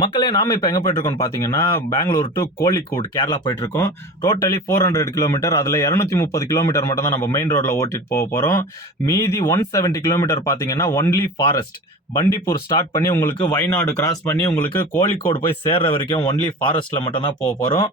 மக்களே நாம இப்ப எங்க போயிட்டுருக்கோம்னு பார்த்தீங்கன்னா, பெங்களூர் டூ கோழிக்கூட் கேரளா போயிட்டுருக்கோம். Totally 400 kilometre. அதுல 230 கிலோமீட்டர் மட்டும் தான் நம்ம மெயின் ரோட்ல ஓட்டிட்டு போறோம். மீதி 170 கிலோமீட்டர் பார்த்தீங்கன்னா, ஒன்லி ஃபாரஸ்ட். பண்டிப்பூர் ஸ்டார்ட் பண்ணி உங்களுக்கு வயநாடு கிராஸ் பண்ணி உங்களுக்கு கோழிக்கோடு போய் சேர்ற வரைக்கும் ஒன்லி ஃபாரஸ்ட்ல மட்டும் தான் போறோம்.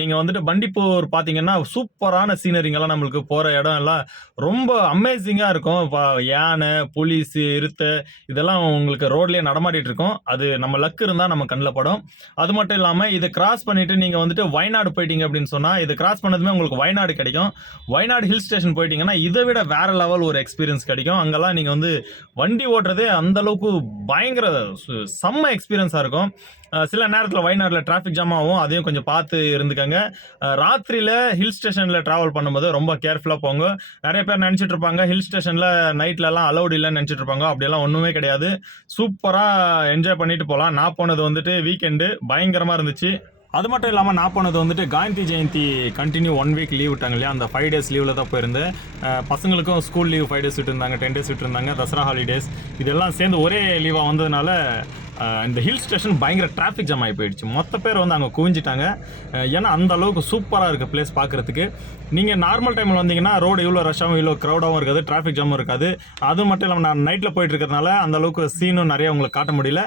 நீங்க வந்துட்டு பண்டிப்பூர் பார்த்தீங்கன்னா, சூப்பரான சீனரிங்கெல்லாம் நம்மளுக்கு போற இடம் எல்லாம் ரொம்ப அமேசிங்கா இருக்கும். யானை, புலி, சிறுத்தை இதெல்லாம் உங்களுக்கு ரோட்லயே நடமாடிட்டு இருக்கும். அது நம்ம லக் இருந்தா நம்ம கண்ல படும். அது மட்டும் இல்லாம இத கிராஸ் பண்ணிட்டு நீங்க வந்துட்டு வயநாடு போயிட்டீங்க அப்படின்னு சொன்னா, இது கிராஸ் பண்ணதுமே உங்களுக்கு வயநாடு கிடைக்கும். வயநாடு ஹில் ஸ்டேஷன் போயிட்டீங்கன்னா, இத விட வேற லெவல் ஒரு எக்ஸ்பீரியன்ஸ் கிடைக்கும். அங்கெல்லாம் நீங்க வந்து வண்டி ஓட்டுறதே அந்த அளவுக்கு பயங்கர செம்ம எக்ஸ்பீரியன்ஸா இருக்கும். சில நேரத்துல வயநாடுல டிராஃபிக் ஜாம் ஆகும். அதையும் கொஞ்சம் பார்த்து இருந்துக்கங்க. ராத்திரியில ஹில் ஸ்டேஷன்ல டிராவல் பண்ணும்போது ரொம்ப கேர்ஃபுல்லா போங்க. நெறைய பேர் நெனச்சிட்டு இருப்பாங்க, ஹில் ஸ்டேஷன்ல நைட்லலாம் அலவுட் இல்லன்னு நெனச்சிட்டு இருப்பாங்க. அப்படியெல்லாம் ஒண்ணுமே கிடையாது. சூப்பரா என்ஜாய் பண்ணிட்டு போலாம். நான் போனது வந்துட்டு வீக்கெண்டு பயங்கரமா இருந்துச்சு. அது மட்டும் இல்லாம நான் போனது வந்துட்டு Gandhi Jayanti continue 1 week leave விட்டாங்க இல்லையா, அந்த 5 டேஸ் லீவ்ல தான் போயிருந்தேன். பசங்களுக்கும் ஸ்கூல் லீவ் 5 டேஸ் விட்டுருந்தாங்க, 10 டேஸ் விட்டுருந்தாங்க, தசரா ஹாலிடேஸ் இதெல்லாம் சேர்ந்து ஒரே லீவா வந்ததுனால இந்த ஹில் ஸ்டேஷன் பயங்கர டிராஃபிக் ஜாம் ஆகி போயிடுச்சு. மொத்த பேர் வந்து அங்கே குவிஞ்சிட்டாங்க. ஏன்னா அந்த அளவுக்கு சூப்பராக இருக்குது பிளேஸ் பார்க்குறதுக்கு. நீங்கள் நார்மல் டைமில் வந்தீங்கன்னா ரோடு இவ்வளோ ரஷ்ஷாகவும் இவ்வளோ க்ரௌடாகவும் இருக்காது, டிராஃபிக் ஜாமும் இருக்காது. அது மட்டும் இல்லாமல் நான் நைட்டில் போயிட்டு இருக்கிறதுனால அந்த அளவுக்கு சீனும் நிறைய உங்களுக்கு காட்ட முடியல.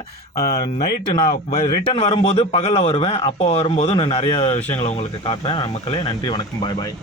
நைட்டு நான் ரிட்டர்ன் வரும்போது பகலில் வருவேன். அப்போ வரும்போது நான் நிறைய விஷயங்களை உங்களுக்கு காட்டுறேன். மக்களே நன்றி, வணக்கம், பாய் பாய்.